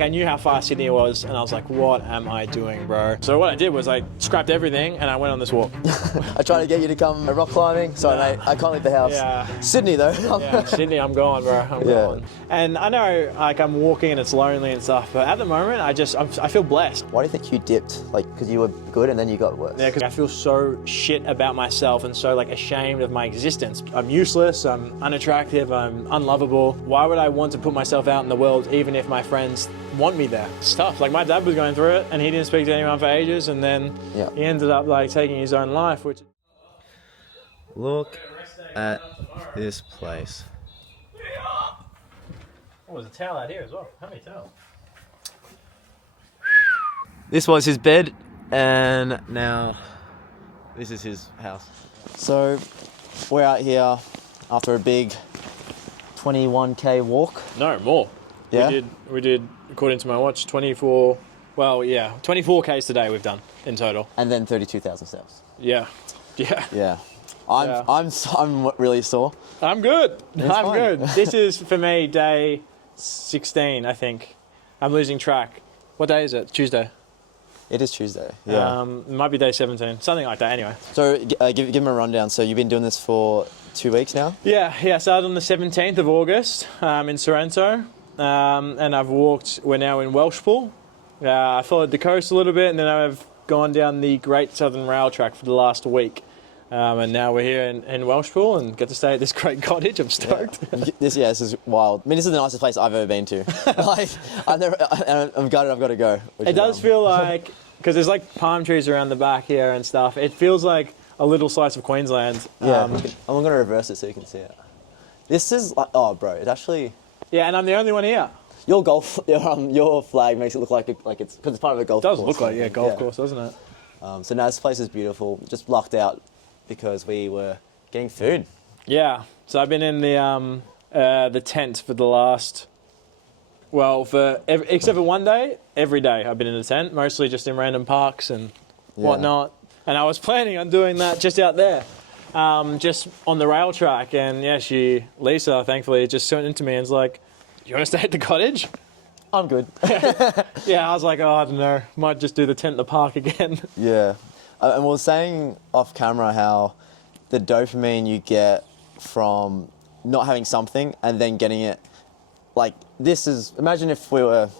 I knew how far Sydney was, and I was like, what am I doing, bro? So what I did was I scrapped everything and I went on this walk. I tried to get you to come rock climbing. Sorry, mate, I can't leave the house. Yeah. Sydney, though. Yeah, Sydney, I'm gone, bro. I'm gone. And I know, like, I'm walking and it's lonely and stuff, but at the moment, I feel blessed. Why do you think you dipped? Like, because you were good and then you got worse? Yeah, because I feel so shit about myself and so, like, ashamed of my existence. I'm useless, I'm unattractive, I'm unlovable. Why would I want to put myself out in the world even if my friends want me there? It's tough. Like, my dad was going through it and he didn't speak to anyone for ages, and then he ended up, like, taking his own life, which... Look at this place. Oh, there's a towel out here as well. How many towels? This was his bed, and now this is his house. So we're out here after a big 21k walk. No, more. Yeah? We did, according to my watch, 24... Well, yeah, 24Ks today we've done in total. And then 32,000 steps. Yeah. I'm really sore. I'm good. I'm fine. good. This is, for me, day 16, I think. I'm losing track. What day is it? Tuesday. It is Tuesday. Yeah. It might be day 17, something like that. Anyway. So give him a rundown. So you've been doing this for 2 weeks now? Yeah. Started on the 17th of August in Sorrento, and I've walked. We're now in Welshpool. I followed the coast a little bit, and then I've gone down the Great Southern Rail Track for the last week. And now we're here in Welshpool and get to stay at this great cottage. I'm stoked. Yeah. This is wild. I mean, this is the nicest place I've ever been to. Like, I'm gutted I've got to go. It does feel like, because there's like palm trees around the back here and stuff, it feels like a little slice of Queensland. Yeah, I'm going to reverse it so you can see it. This is like, oh, bro, it actually... Yeah, and I'm the only one here. Your flag makes it look like it's, because it's part of a golf course. It does look like, golf course, doesn't it? So now this place is beautiful. Just lucked out because we were getting food. Yeah, so I've been in the tent for the last, except for one day, every day I've been in the tent, mostly just in random parks and whatnot. And I was planning on doing that just out there, just on the rail track. And yeah, Lisa, thankfully, just turned into me and was like, "You want to stay at the cottage?" I'm good. Yeah, I was like, I don't know, might just do the tent in the park again. Yeah. And we were saying off camera how the dopamine you get from not having something and then getting it, like, this is, imagine if we were,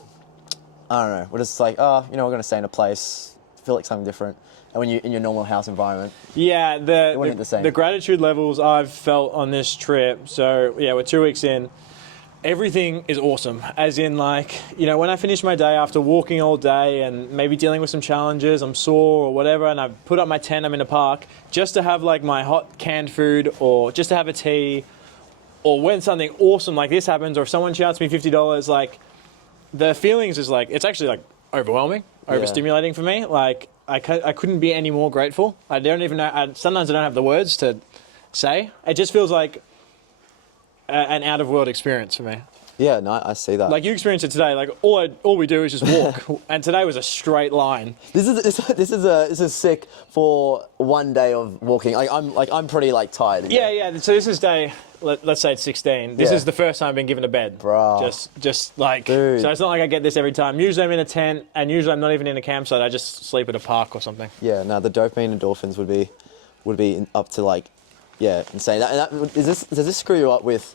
I don't know, we're just like, we're going to stay in a place, feel like something different. And when you're in your normal house environment, yeah, the gratitude levels I've felt on this trip. So yeah, we're 2 weeks in. Everything is awesome. As in, like, when I finish my day after walking all day and maybe dealing with some challenges, I'm sore or whatever, and I put up my tent, I'm in a park, just to have like my hot canned food or just to have a tea, or when something awesome like this happens, or if someone shouts me $50, like, the feelings is like, it's actually like overwhelming, overstimulating for me. Like, I couldn't be any more grateful. I don't even know, sometimes I don't have the words to say. It just feels like an out-of-world experience for me. Yeah, no, I see that. Like, you experienced it today. Like, all we do is just walk, and today was a straight line. This is sick for one day of walking. I'm pretty like tired. Yeah. So this is day. Let's say it's 16. This is the first time I've been given a bed. Bro. Just like. Dude. So it's not like I get this every time. Usually I'm in a tent, and usually I'm not even in a campsite. I just sleep at a park or something. Yeah. No, the dopamine endorphins would be up to like. Yeah, insane. Does this screw you up with...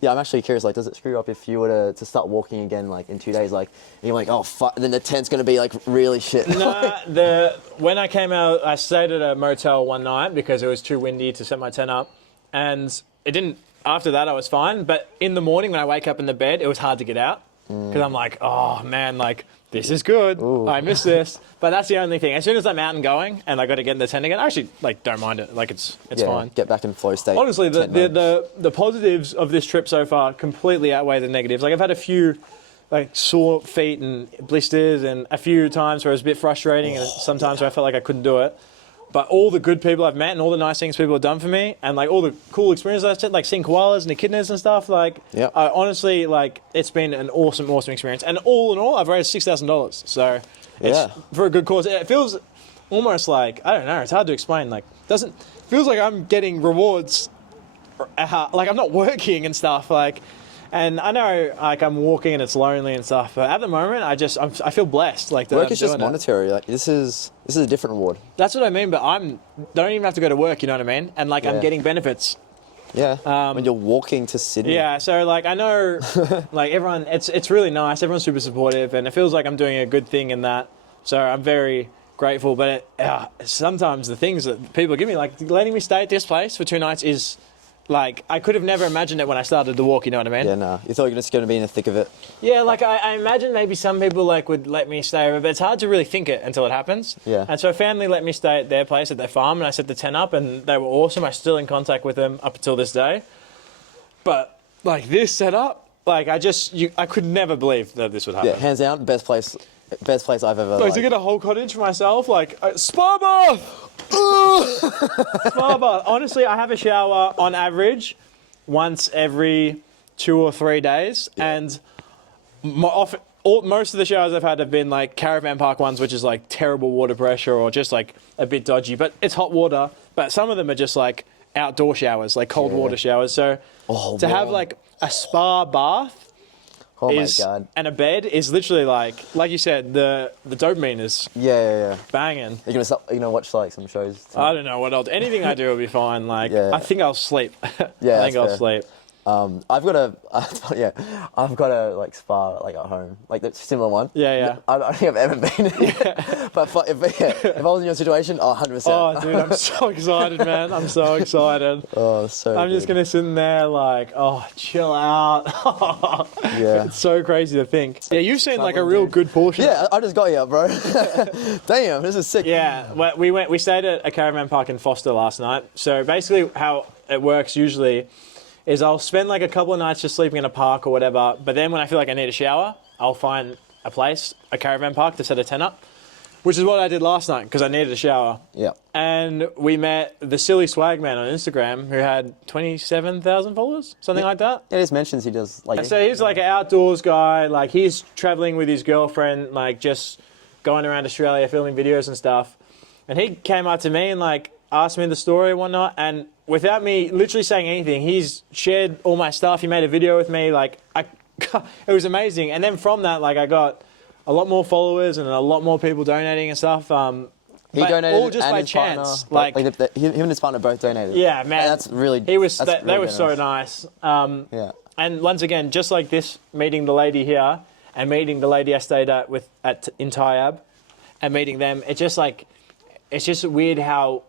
Yeah, I'm actually curious, like, does it screw you up if you were to start walking again, like, in 2 days, like, and you're like, oh, fuck, then the tent's going to be, like, really shit? Nah, when I came out, I stayed at a motel one night because it was too windy to set my tent up, and it didn't... After that, I was fine, but in the morning when I wake up in the bed, it was hard to get out, because I'm like, oh, man, like... This is good. Ooh. I miss this. But that's the only thing. As soon as I'm out and going and I got to get in the tent again, I actually don't mind it. Like, it's fine. Get back in flow state. Honestly, the positives of this trip so far completely outweigh the negatives. Like, I've had a few like sore feet and blisters, and a few times where it was a bit frustrating, and sometimes where I felt like I couldn't do it. But all the good people I've met and all the nice things people have done for me, and like all the cool experiences I've had, like seeing koalas and echidnas and stuff, like, honestly, like, it's been an awesome experience. And all in all, I've raised $6,000. So it's for a good cause. It feels almost like, I don't know, it's hard to explain. Like, feels like I'm getting rewards, like I'm not working and stuff. Like, And I know, like, I'm walking and it's lonely and stuff, but at the moment, I feel blessed. Like, that Work I'm is just doing it. monetary. Like this is a different reward. That's what I mean, but don't even have to go to work, you know what I mean? And, like, I'm Yeah. getting benefits. Yeah. When you're walking to Sydney. Yeah, so, like, I know, like, everyone, it's really nice. Everyone's super supportive, and it feels like I'm doing a good thing in that. So I'm very grateful, but sometimes the things that people give me, like letting me stay at this place for 2 nights is, like, I could have never imagined it when I started to walk, you know what I mean? Yeah, no. You thought you were just going to be in the thick of it. Yeah, like, I imagine maybe some people, like, would let me stay over, but it's hard to really think it until it happens. Yeah. And so family let me stay at their place, at their farm, and I set the tent up, and they were awesome. I'm still in contact with them up until this day. But, like, this setup, like, I could never believe that this would happen. Yeah, hands down, best place I've ever. Like, to get a whole cottage for myself, like, spa bath! Spa bath. Honestly, I have a shower on average once every 2 or 3 days, and most of the showers I've had have been like caravan park ones, which is like terrible water pressure or just like a bit dodgy, but it's hot water. But some of them are just like outdoor showers, like cold water showers. So to have like a spa bath Oh my God. and a bed is literally like you said, the dopamine is Yeah. banging. You're gonna watch like some shows. I don't know what else. Anything I do will be fine. Like, Yeah. I think I'll sleep. Yeah, I think that's I'll fair. sleep. I've got a like spa like at home, like the similar one. Yeah. I don't think I've ever been. But if I was in your situation, 100%. Oh, dude, I'm so excited, man. I'm so excited. Oh, so. I'm just good. going to sit in there like, oh, chill out. Yeah. It's so crazy to think. Yeah, you've seen like a Traveling, real dude. good portion. Yeah, I just got here, bro. Damn, this is sick. Yeah, well, we stayed at a caravan park in Foster last night. So basically how it works usually is I'll spend like a couple of nights just sleeping in a park or whatever, but then when I feel like I need a shower, I'll find a place, a caravan park to set a tent up, which is what I did last night because I needed a shower. Yeah. And we met the Silly Swag Man on Instagram who had 27,000 followers, something like that. Yeah, he just mentions he does like. So he's like an outdoors guy, like he's traveling with his girlfriend, like just going around Australia filming videos and stuff. And he came up to me and like asked me the story and whatnot, and without me literally saying anything, he's shared all my stuff. He made a video with me, like it was amazing. And then from that, like I got a lot more followers and a lot more people donating and stuff. He but donated, all just and by his chance. partner, him and his partner both donated. Yeah, man, And that's really. He was. That's They really were so generous. nice. Yeah. And once again, just like this, meeting the lady here and meeting the lady I stayed at in Tyab, and meeting them, it's just weird how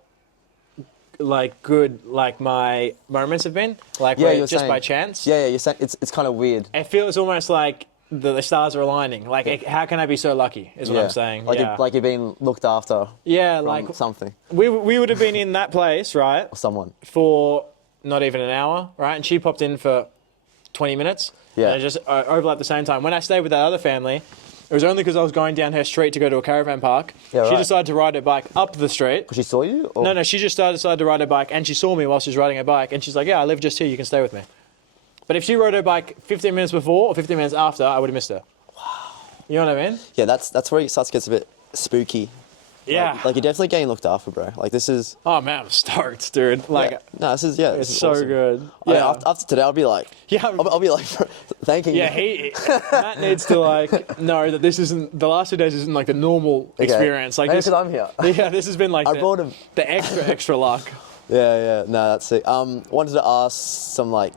like good like my moments have been. Like Yeah, where you're just saying, by chance. Yeah, you're saying it's kind of weird. It feels almost like the stars are aligning. Like how can I be so lucky? Is what I'm saying. Like yeah. like you're being looked after. Yeah, From like something we would have been in that place, right? or someone. For not even an hour, right? And she popped in for 20 minutes. Yeah. And it just overlapped at the same time. When I stayed with that other family, it was only because I was going down her street to go to a caravan park. Yeah, She right. decided to ride her bike up the street. She saw you? Or? No, she just decided to ride her bike, and she saw me while she was riding her bike, and she's like, yeah, I live just here, you can stay with me. But if she rode her bike 15 minutes before or 15 minutes after, I would have missed her. Wow. You know what I mean? Yeah, that's where it starts to get a bit spooky. Yeah. Like you're definitely getting looked after, bro. Like this is. Oh, man, I'm stoked, dude. Like, Yeah. No, this is this it's is so awesome. good. I mean, Yeah. after today, I'll be like. Yeah. I'll be like thanking Yeah, you. Matt needs to like know that this isn't the last 2 days isn't like the normal experience. Like Maybe this, because I'm here. yeah, this has been like I brought him. the extra luck. Yeah. No, that's it. Wanted to ask some like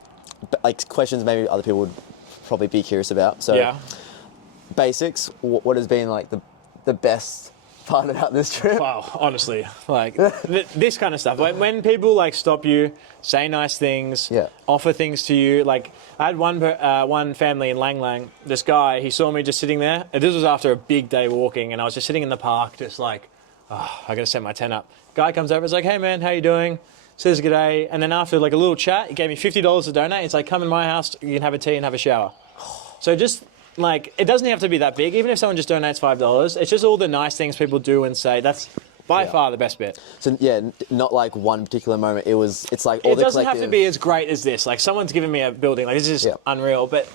questions maybe other people would probably be curious about. So Yeah. basics. What has been like the best part about this trip? Wow, honestly, like this kind of stuff. Like when people like stop you, say nice things, Yeah. offer things to you. Like I had one family in Lang Lang. This guy, he saw me just sitting there. And this was after a big day walking, and I was just sitting in the park, just like, oh, I gotta set my tent up. Guy comes over, he's like, hey man, how you doing? Says good day, and then after like a little chat, he gave me $50 to donate. It's like, come in my house, you can have a tea and have a shower. So just like, it doesn't have to be that big. Even if someone just donates $5, it's just all the nice things people do and say. That's by far the best bit. So yeah, not like one particular moment. It's like all It the doesn't have to collective- be as great as this. Like someone's giving me a building. Like this is Yeah. unreal. But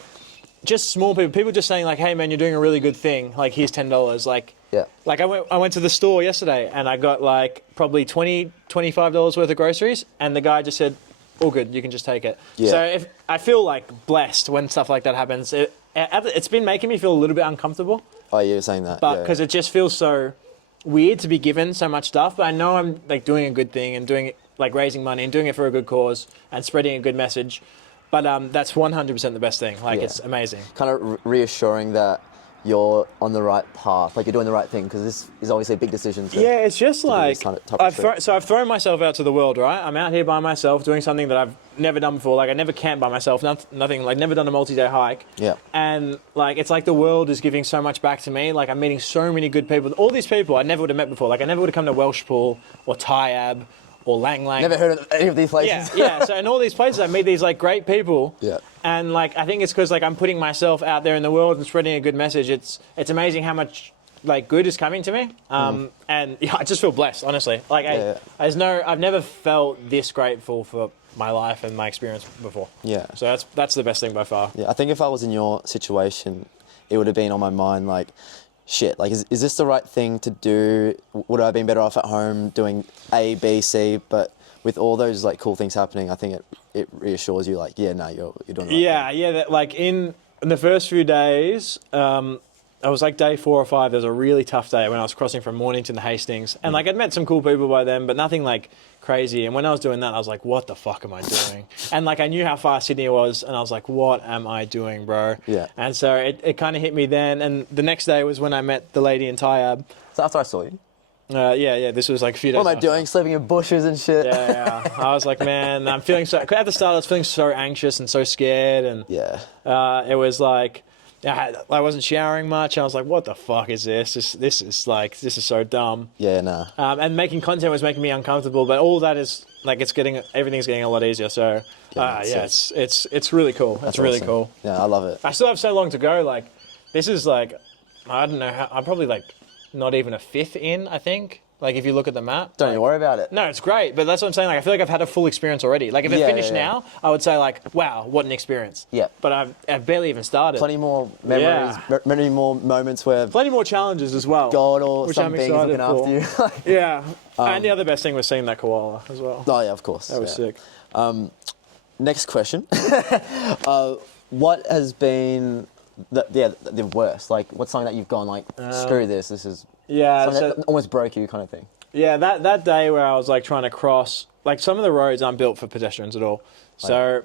just small people just saying like, hey man, you're doing a really good thing. Like here's $10. Like Yeah. Like I went to the store yesterday and I got like probably $20, $25 worth of groceries, and the guy just said, all good. You can just take it. Yeah. So if I feel like blessed when stuff like that happens. It's been making me feel a little bit uncomfortable. Oh, you were saying that. But because it just feels so weird to be given so much stuff. But I know I'm like doing a good thing and doing it, like raising money and doing it for a good cause and spreading a good message. But that's 100% the best thing. Like it's amazing. Kind of reassuring that you're on the right path, like you're doing the right thing, because this is obviously a big decision. Yeah, it's just like I've thrown myself out to the world, right? I'm out here by myself doing something that I've never done before. Like I never camped by myself, nothing. Like never done a multi-day hike. Yeah. And like it's like the world is giving so much back to me. Like I'm meeting so many good people. All these people I never would have met before. Like I never would have come to Welshpool or Taiab or Lang Lang. Never heard of any of these places. Yeah. So in all these places, I meet these like great people. Yeah. And like I think it's because like I'm putting myself out there in the world and spreading a good message. It's amazing how much like good is coming to me. And yeah, I just feel blessed, honestly. Like I've never felt this grateful for my life and my experience before. Yeah. So that's the best thing by far. Yeah. I think if I was in your situation, it would have been on my mind like, shit, like is this the right thing to do? Would I have been better off at home doing A, B, C? But with all those like cool things happening, I think it reassures you like, yeah, no, you're doing the right thing. Yeah. That, like in the first few days, I was like day 4 or 5. There was a really tough day when I was crossing from Mornington to Hastings, and like I'd met some cool people by then, but nothing like crazy. And when I was doing that, I was like, what the fuck am I doing? And like I knew how far Sydney was, and I was like, what am I doing, bro? Yeah. And so it kind of hit me then. And the next day was when I met the lady in Taiab. So after I saw you. Yeah. This was like a few days. What am I doing? Sleeping in bushes and shit. Yeah. I was like, man, I'm feeling so. At the start, I was feeling so anxious and so scared, and it was like. I wasn't showering much. I was like, what the fuck is this? This is so dumb. Yeah, nah. And making content was making me uncomfortable, but all that is like everything's getting a lot easier. So it's really cool. That's really awesome. cool. Yeah, I love it. I still have so long to go. Like this is like, I don't know how, I'm probably like not even a fifth in, I think. Like if you look at the map. Don't even worry about it. No, it's great, but that's what I'm saying. Like I feel like I've had a full experience already. Like if it finished now, I would say like, wow, what an experience. Yeah. But I've barely even started. Plenty more memories, many more moments where plenty more challenges as well. God or which some being looking after you. Yeah. And the other best thing was seing that koala as well. Oh yeah, of course. That was sick. Next question. What has been the worst? Like what's something that you've gone like, screw this is that almost broke you kind of thing. Yeah, that day where I was like trying to cross, like some of the roads aren't built for pedestrians at all. So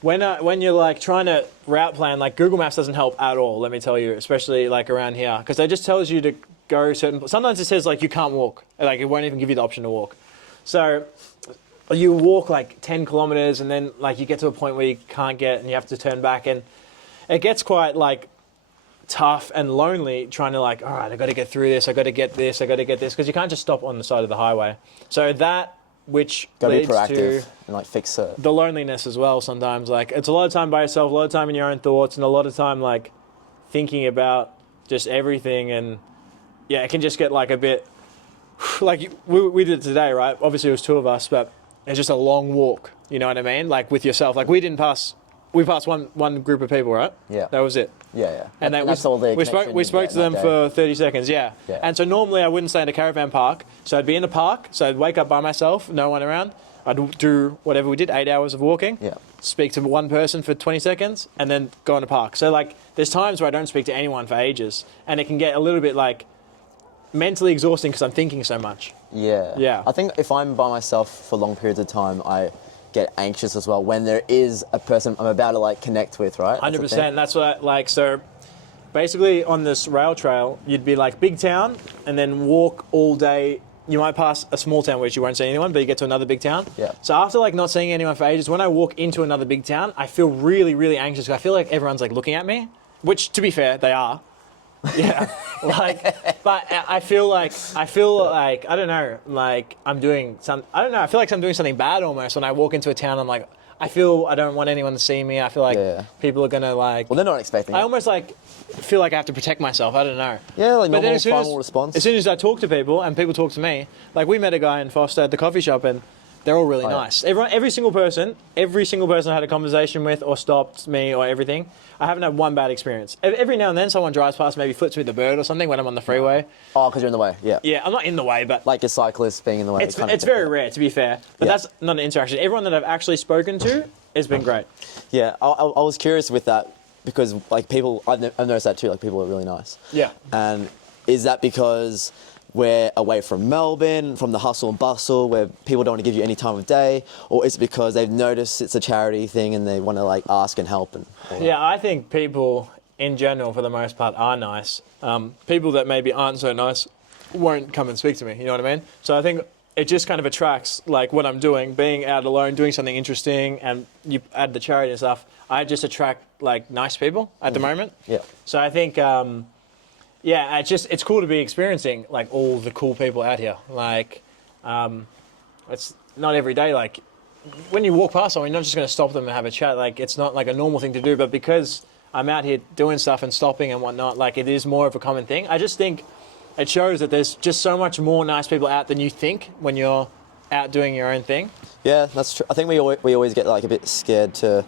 when you're like trying to route plan, like Google Maps doesn't help at all, let me tell you, especially like around here, because it just tells you to go sometimes it says like you can't walk, like it won't even give you the option to walk. So you walk like 10 kilometers and then like you get to a point where you can't get and you have to turn back, and it gets quite like tough and lonely trying to like, all right, I got to get through this, I got to get this, because you can't just stop on the side of the highway. So that which leads be proactive to and like fix it. The loneliness as well sometimes. Like it's a lot of time by yourself, a lot of time in your own thoughts, and a lot of time like thinking about just everything. And yeah, it can just get like a bit like we did it today, right? Obviously it was 2 of us, but it's just a long walk, you know what I mean? Like with yourself. Like we passed one group of people, right? Yeah. That was it. Yeah. And then that's all the we spoke to them for 30 seconds, yeah. And so normally I wouldn't stay in a caravan park. So I'd be in a park, so I'd wake up by myself, no one around. I'd do whatever we did, 8 hours of walking. Yeah. Speak to one person for 20 seconds and then go in a park. So like there's times where I don't speak to anyone for ages, and it can get a little bit like mentally exhausting because I'm thinking so much. Yeah. I think if I'm by myself for long periods of time, I get anxious as well when there is a person I'm about to like connect with, right? 100%. That's what I like. So basically on this rail trail, you'd be like big town and then walk all day. You might pass a small town which you won't see anyone, but you get to another big town. Yeah. So after like not seeing anyone for ages, when I walk into another big town, I feel really, really anxious. I feel like everyone's like looking at me, which to be fair, they are. Yeah. But I feel like I don't know, like I feel like I'm doing something bad almost when I walk into a town. I'm like, I don't want anyone to see me. I feel like people are gonna like. Well, they're not expecting. I almost like feel like I have to protect myself. I don't know. Yeah, like but normal response. As soon as I talk to people and people talk to me, like we met a guy in Foster at the coffee shop, and they're all really Oh, yeah. nice. Every single person I had a conversation with or stopped me or everything, I haven't had one bad experience. Every now and then someone drives past, maybe flips me the bird or something when I'm on the freeway. Oh, because you're in the way. Yeah. Yeah, I'm not in the way, but Like a cyclist being in the way. it's very rare, to be fair. But Yeah. that's not an interaction. Everyone that I've actually spoken to has been great. Yeah, I was curious with that because like people, I've noticed that too. Like people are really nice. Yeah. And is that because we're away from Melbourne, from the hustle and bustle, where people don't want to give you any time of day, or is it because they've noticed it's a charity thing and they want to like ask and help and? all that? Yeah, I think people in general, for the most part, are nice. People that maybe aren't so nice won't come and speak to me. You know what I mean? So I think it just kind of attracts like what I'm doing, being out alone, doing something interesting, and you add the charity and stuff. I just attract like nice people at the moment. Yeah. So I think, yeah, it's cool to be experiencing like all the cool people out here. Like, it's not every day. Like when you walk past someone, you're not just going to stop them and have a chat. Like it's not like a normal thing to do, but because I'm out here doing stuff and stopping and whatnot, like it is more of a common thing. I just think it shows that there's just so much more nice people out than you think when you're out doing your own thing. Yeah, that's true. I think we always get like a bit scared to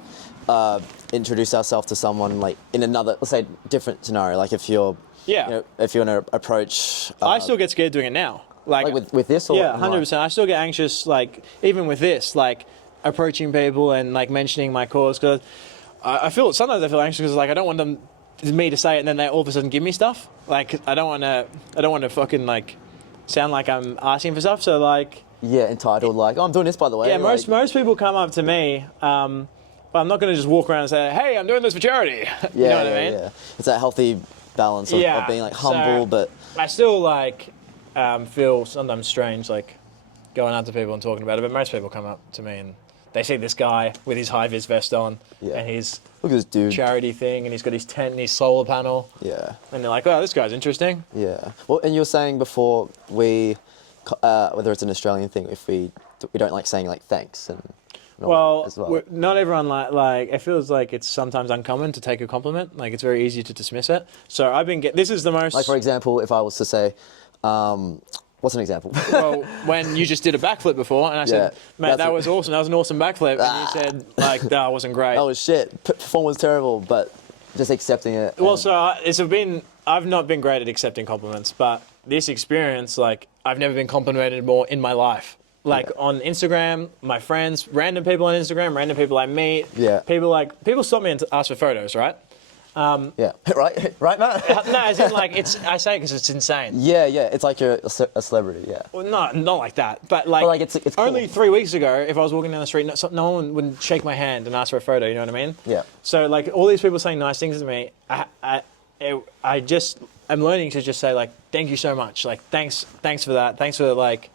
introduce ourselves to someone like in another, let's say, different scenario. Like if you're, Yeah. you know, if you want to approach. I still get scared doing it now. like with this or yeah, in life? 100%. I still get anxious, like even with this, like approaching people and like mentioning my cause, because I feel sometimes I feel anxious because like I don't want me to say it and then they all of a sudden give me stuff. Like I don't want to fucking like sound like I'm asking for stuff. So like Yeah, entitled. Like, oh, I'm doing this by the way. yeah, like, most people come up to me. But I'm not going to just walk around and say, "Hey, I'm doing this for charity." You know what I mean? Yeah. It's that healthy balance of being like humble, So, but I still like feel sometimes strange like going up to people and talking about it. But most people come up to me and they see this guy with his high vis vest on and his look at this dude. charity thing, and he's got his tent and his solar panel, Yeah, and they're like, "Oh, this guy's interesting." yeah. Well, and you were saying before whether it's an Australian thing, if we don't like saying like thanks and all that as well. Not everyone like. It feels like it's sometimes uncommon to take a compliment. Like it's very easy to dismiss it. So I've been this is the most Like for example, if I was to say, what's an example? well, when you just did a backflip before, and I said, "Mate, that was awesome. That was an awesome backflip," and you said, "Like that wasn't great." That was shit. Performance was terrible, but just accepting it. Well, so I've not been great at accepting compliments, but this experience, like, I've never been complimented more in my life. Like on Instagram, my friends, random people on Instagram, random people I meet. Yeah. People stop me and ask for photos, right? Yeah, right, Matt. No, as in like I say it because it's insane. Yeah, it's like you're a celebrity. Yeah. Well, not like that, but like it's cool. only 3 weeks ago, if I was walking down the street, no one would shake my hand and ask for a photo. You know what I mean? Yeah. So like all these people saying nice things to me, I'm learning to just say like, thank you so much. Like thanks for that. Thanks for like,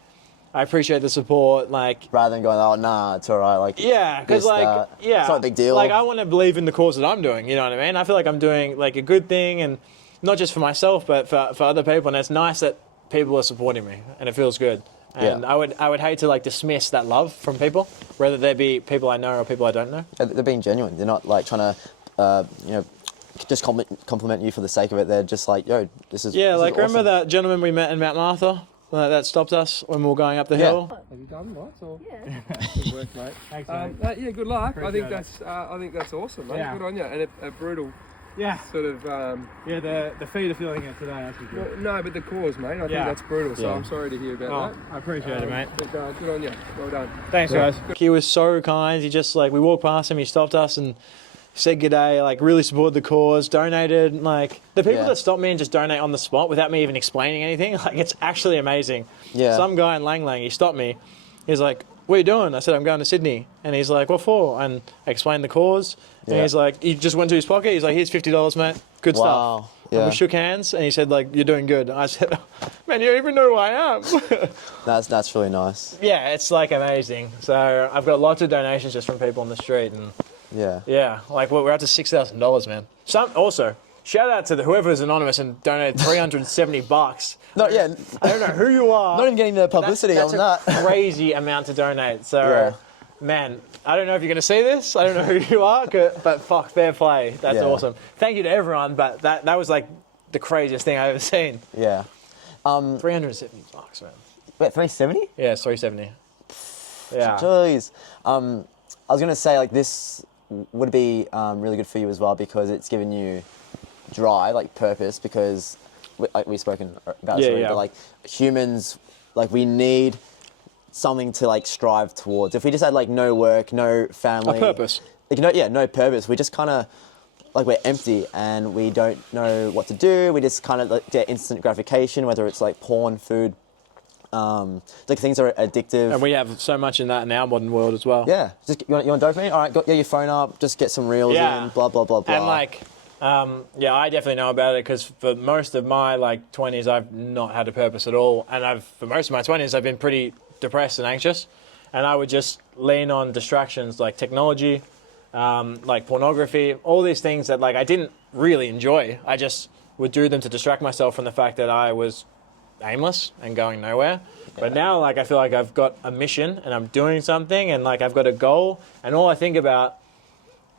I appreciate the support. Like Rather than going, oh nah, it's alright. Like yeah, because like it's not a big deal. Like I want to believe in the cause that I'm doing. You know what I mean? I feel like I'm doing like a good thing, and not just for myself, but for other people. And it's nice that people are supporting me, and it feels good. And I would hate to like dismiss that love from people, whether they be people I know or people I don't know. They're being genuine. They're not like trying to, just compliment you for the sake of it. They're just like, yo, this is Yeah, this like is remember awesome. that gentleman we met in Mount Martha that stopped us when we were going up the hill? Have you done lots or? Yeah. Good work, mate. Thanks, mate. Yeah, good luck. Appreciate I think that's awesome, mate. Yeah. Good on you. And a brutal Yeah. sort of. Yeah, the feet are feeling it today. That's good. Well, no, but the cause, mate. I think Yeah. that's brutal. So Yeah. I'm sorry to hear about Oh, that. I appreciate it, mate. But good on you. Well done. Thanks, guys. He was so kind. He just like we walked past him, he stopped us and said g'day, like really supported the cause, donated. Like the people Yeah. that stop me and just donate on the spot without me even explaining anything, like it's actually amazing. Yeah. Some guy in Lang Lang, he stopped me. He's like, "What are you doing?" I said, "I'm going to Sydney." And he's like, "What for?" And I explained the cause. And Yeah. he's like, he just went to his pocket. He's like, "Here's $50, mate. Good Wow. stuff." And Yeah. we shook hands, and he said, like, "You're doing good." I said, "Man, you don't even know who I am." That's really nice. Yeah, it's like amazing. So I've got lots of donations just from people on the street, and Yeah. yeah, like we're up to $6,000, man. Also, shout out to whoever's anonymous and donated $370. No, yeah. I don't know who you are. Not even getting the publicity that's on that. a crazy amount to donate. So, Yeah. man, I don't know if you're going to see this. I don't know who you are, but fuck, fair play. That's Yeah. awesome. Thank you to everyone, but that was like the craziest thing I've ever seen. Yeah. $370, man. Wait, 370? Yeah, it's $370. Yeah. Jeez. I was gonna say like this would be really good for you as well because it's given you drive, like purpose. Because we've spoken about this already, but like humans, like we need something to like strive towards. If we just had like no work, no family, A purpose. like no purpose, we just kind of like we're empty and we don't know what to do. We just kind of like, get instant gratification, whether it's like porn, food, like things are addictive. And we have so much in that in our modern world as well. Yeah, just you want dopamine? All right, get your phone up, just get some reels in, blah blah blah blah. And like, I definitely know about it because for most of my like 20s, I've not had a purpose at all, and for most of my 20s, I've been pretty depressed and anxious, and I would just lean on distractions like technology, like pornography, all these things that like I didn't really enjoy. I just would do them to distract myself from the fact that I was aimless and going nowhere. But now like I feel like I've got a mission and I'm doing something and like I've got a goal, and all I think about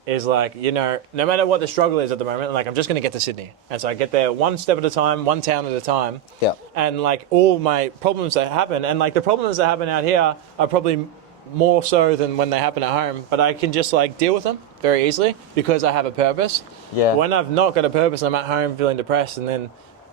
is like, you know, no matter what the struggle is at the moment, like I'm just going to get to Sydney. And so I get there one step at a time, one town at a time. Yeah. And like all my problems that happen, and like the problems that happen out here are probably more so than when they happen at home, but I can just like deal with them very easily because I have a purpose. Yeah. When I've not got a purpose and I'm at home feeling depressed and then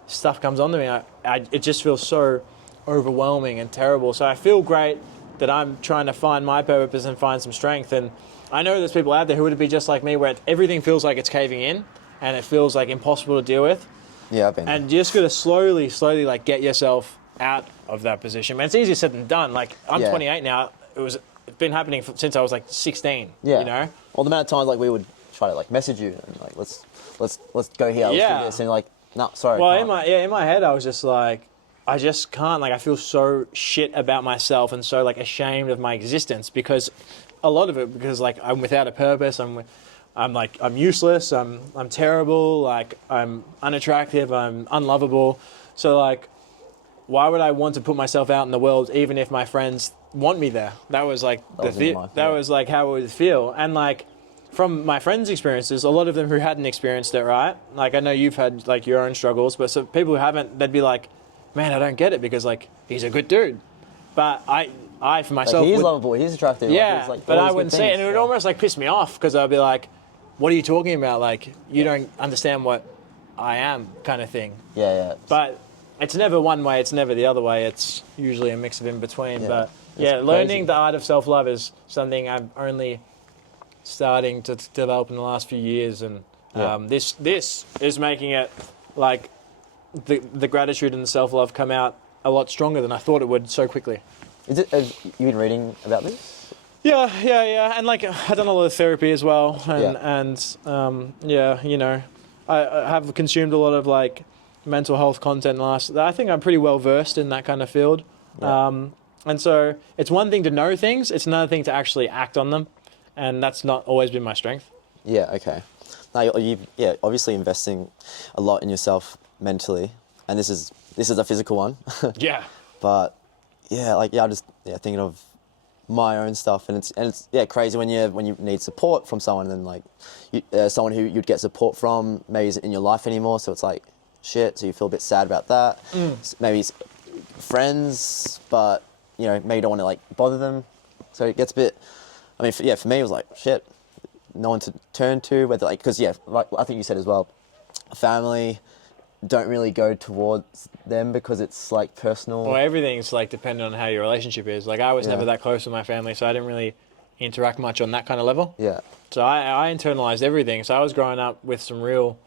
stuff comes onto me, it just feels so overwhelming and terrible. So I feel great that I'm trying to find my purpose and find some strength. And I know there's people out there who would be just like me where everything feels like it's caving in and it feels like impossible to deal with. Yeah, I've been. And you just got to slowly like get yourself out of that position. Man, it's easier said than done. Like I'm 28 now. It's been happening since I was like 16. Yeah. You know. Well, the amount of times like we would try to like message you and like let's go here. Let's do this, and you're like, no, sorry. Well, can't. in my head, I was just like, I just can't. Like, I feel so shit about myself and so like ashamed of my existence because a lot of it because like I'm without a purpose. I'm useless. I'm terrible. Like I'm unattractive. I'm unlovable. So like, why would I want to put myself out in the world even if my friends want me there? That was like that was like how it would feel. And like from my friends' experiences, a lot of them who hadn't experienced it, right? Like I know you've had like your own struggles, but so people who haven't, they'd be like, man, I don't get it because like he's a good dude. But I for myself, like, he's lovable, he's attractive. Yeah, he's, like, but all I these wouldn't good say it, things, and it would almost like piss me off because I'd be like, what are you talking about? Like you don't understand what I am, kind of thing. Yeah. But it's never one way, it's never the other way. It's usually a mix of in between. Yeah. But It's yeah, crazy. learning the art of self-love is something I'm only starting to develop in the last few years. And this is making it like the gratitude and the self-love come out a lot stronger than I thought it would so quickly. Have you been reading about this? Yeah. And like I've done a lot of therapy as well. And you know, I have consumed a lot of like mental health content I think I'm pretty well versed in that kind of field. Yeah. And so it's one thing to know things, it's another thing to actually act on them. And that's not always been my strength. Yeah, okay. Now you obviously investing a lot in yourself mentally, and this is a physical one. Yeah. But I'm just thinking of my own stuff, and it's crazy when you need support from someone, and then like someone who you'd get support from maybe isn't in your life anymore, so it's like shit. So you feel a bit sad about that. Maybe it's friends, but you know maybe you don't want to like bother them, so it gets a bit. I mean, for me it was like shit. No one to turn to, whether like because like I think you said as well, family don't really go towards them because it's like personal. Well, everything's like dependent on how your relationship is. Like I was never that close with my family, so I didn't really interact much on that kind of level. Yeah. So I internalized everything. So I was growing up with some real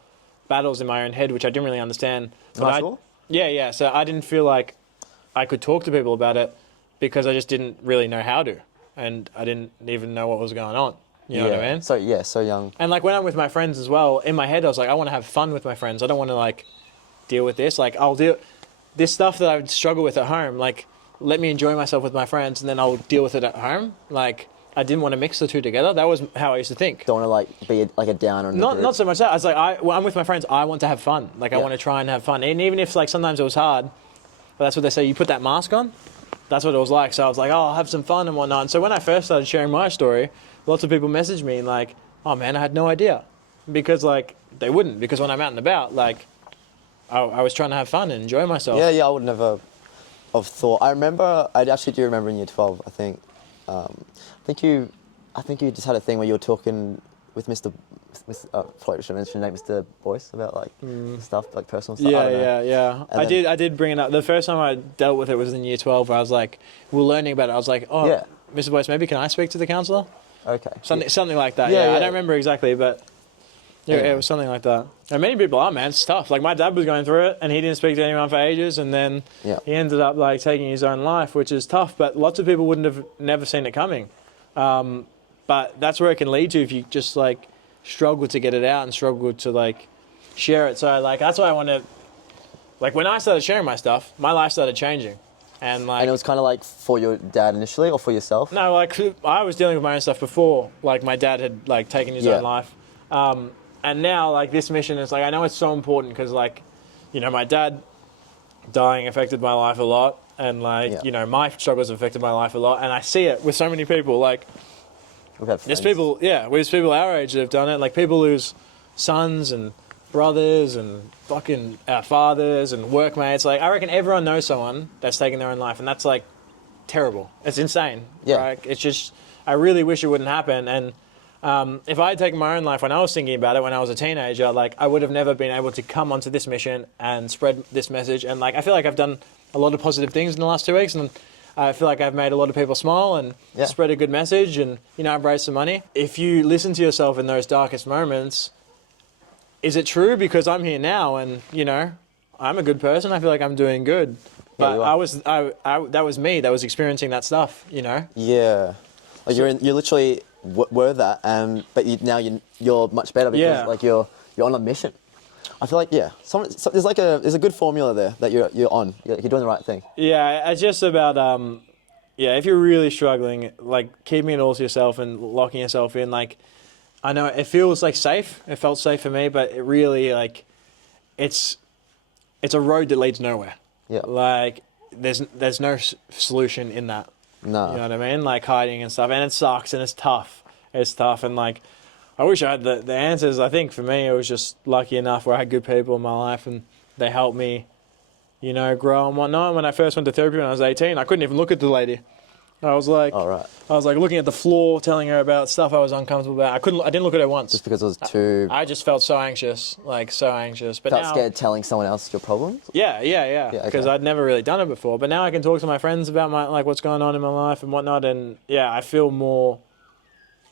battles in my own head, which I didn't really understand. High school? Yeah. So I didn't feel like I could talk to people about it because I just didn't really know how to, and I didn't even know what was going on. You know what I mean? So young. And like when I'm with my friends as well, in my head I was like, I want to have fun with my friends. I don't want to like deal with this. Like I'll deal this stuff that I would struggle with at home. Like let me enjoy myself with my friends, and then I'll deal with it at home. Like I didn't want to mix the two together. That was how I used to think. Don't want to like be like a downer. Not so much that. I was like, when I'm with my friends, I want to have fun. Like I want to try and have fun, and even if like sometimes it was hard, but that's what they say. You put that mask on. That's what it was like. So I was like, oh, I'll have some fun and whatnot. And so when I first started sharing my story, lots of people messaged me and like, oh man, I had no idea. Because like, they wouldn't. Because when I'm out and about, like, I was trying to have fun and enjoy myself. Yeah, I would never have thought. I actually do remember in year 12, I think, I think you just had a thing where you were talking with probably should mention your name, Mr. Boyce, about like stuff, like personal stuff. I don't know. Yeah. I did bring it up. The first time I dealt with it was in year 12, where I was like, we were learning about it. I was like, oh, Yeah. Mr. Boyce, maybe can I speak to the counsellor? Okay. Something like that. Yeah, Yeah, yeah. I don't remember exactly, but yeah, Anyway. it was something like that. And many people are, man. It's tough. Like my dad was going through it, and he didn't speak to anyone for ages, and then Yeah. he ended up like taking his own life, which is tough. But lots of people wouldn't have never seen it coming. But that's where it can lead to if you just like struggle to get it out and struggle to like share it. So like that's why I want to. Like when I started sharing my stuff, my life started changing, and like. And it was kind of like for your dad initially, or for yourself? No, like I was dealing with my own stuff before. Like my dad had like taken his Yeah. own life, and now like this mission is like I know it's so important because like, you know, my dad dying affected my life a lot, and like Yeah. you know my struggles have affected my life a lot, and I see it with so many people. Like We've had there's friends. people, there's people our age that have done it. Like people lose sons and brothers and fucking fathers and workmates. Like I reckon everyone knows someone that's taken their own life, and that's like terrible. It's insane. Yeah. Right? It's just I really wish it wouldn't happen. And if I had taken my own life when I was thinking about it when I was a teenager, like I would have never been able to come onto this mission and spread this message. And like I feel like I've done a lot of positive things in the last 2 weeks, and I feel like I've made a lot of people smile and Yeah. spread a good message, and you know I've raised some money. If you listen to yourself in those darkest moments, is it true? Because I'm here now, and you know I'm a good person. I feel like I'm doing good, but you are. I that was me that was experiencing that stuff. You know. Yeah. Like you literally were that, but you're much better because Yeah. like you're on a mission. I feel like there's a good formula there that you're on. You're doing the right thing. Yeah, it's just about if you're really struggling, like keeping it all to yourself and locking yourself in. Like I know it feels like safe. It felt safe for me, but it really like it's a road that leads nowhere. Yeah. Like there's no solution in that. No. You know what I mean? Like hiding and stuff, and it sucks and it's tough. It's tough, and like I wish I had the answers. I think for me it was just lucky enough where I had good people in my life and they helped me, you know, grow and whatnot. When I first went to therapy when I was 18, I couldn't even look at the lady. I was like, All right. I was like looking at the floor, telling her about stuff I was uncomfortable about. I didn't look at her once. Just because it was too. I just felt so anxious, like so anxious. But Felt now, scared telling someone else your problems. yeah, because okay. I'd never really done it before. But now I can talk to my friends about what's going on in my life and whatnot, and yeah, I feel more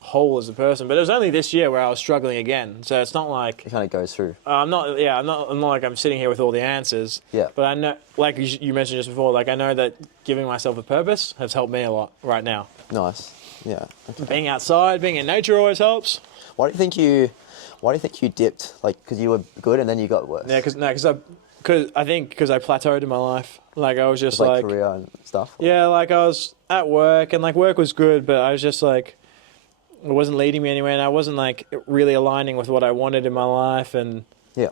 whole as a person. But it was only this year where I was struggling again, so it's not like It kind of goes through. I'm not like I'm sitting here with all the answers. Yeah. But I know, like you mentioned just before, like I know that giving myself a purpose has helped me a lot right now. Nice. Yeah. Okay. Being outside, being in nature always helps. Why do you think you dipped? Like, because you were good and then you got worse. Yeah, because I plateaued in my life. Like I was just like career and stuff. yeah, like I was at work and like work was good, but I was just like it wasn't leading me anywhere, and I wasn't like really aligning with what I wanted in my life, and Yeah.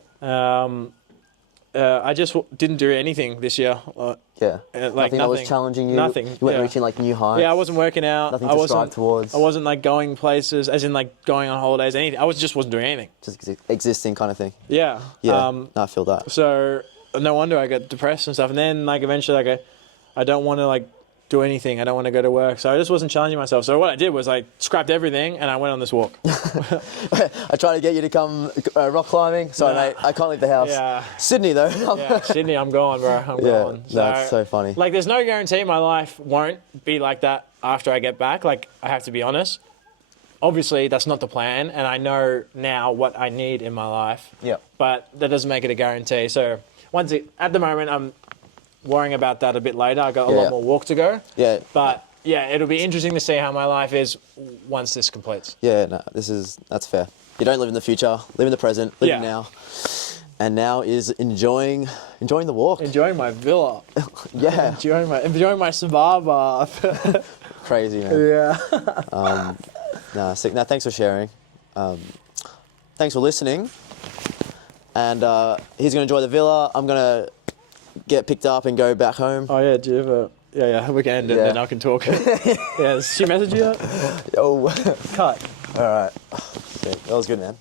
I just didn't do anything this year. Yeah. Like nothing that was challenging you. Nothing. You weren't reaching like new heights. Yeah, I wasn't working out. Nothing I to wasn't strive towards. I wasn't like going places, as in like going on holidays, anything. Just wasn't doing anything. Just existing kind of thing. Yeah. Yeah. No, I feel that. So no wonder I got depressed and stuff. And then like eventually like I don't want to like do anything. I don't want to go to work. So I just wasn't challenging myself. So what I did was I scrapped everything and I went on this walk. I tried to get you to come rock climbing. Sorry, Nah. mate. I can't leave the house. Yeah. Sydney though. Yeah, Sydney, I'm gone, bro. I'm Yeah, gone. that's so funny. Like, there's no guarantee my life won't be like that after I get back. Like, I have to be honest. Obviously, that's not the plan, and I know now what I need in my life. Yeah. But that doesn't make it a guarantee. So, at the moment, I'm worrying about that a bit later. I got a lot more walk to go. Yeah. But yeah, it'll be interesting to see how my life is once this completes. Yeah. No, that's fair. You don't live in the future. Live in the present. Live in now. And now is enjoying the walk. Enjoying my villa. Yeah. enjoying my spa bath. Crazy, man. Yeah. No, sick. No, thanks for sharing. Thanks for listening. And he's going to enjoy the villa. I'm going to get picked up and go back home. Oh yeah, do you ever? Yeah, we can end it, Yeah. then I can talk. Yeah, did she message you that? Oh, Cut. all right. Sick. That was good, man.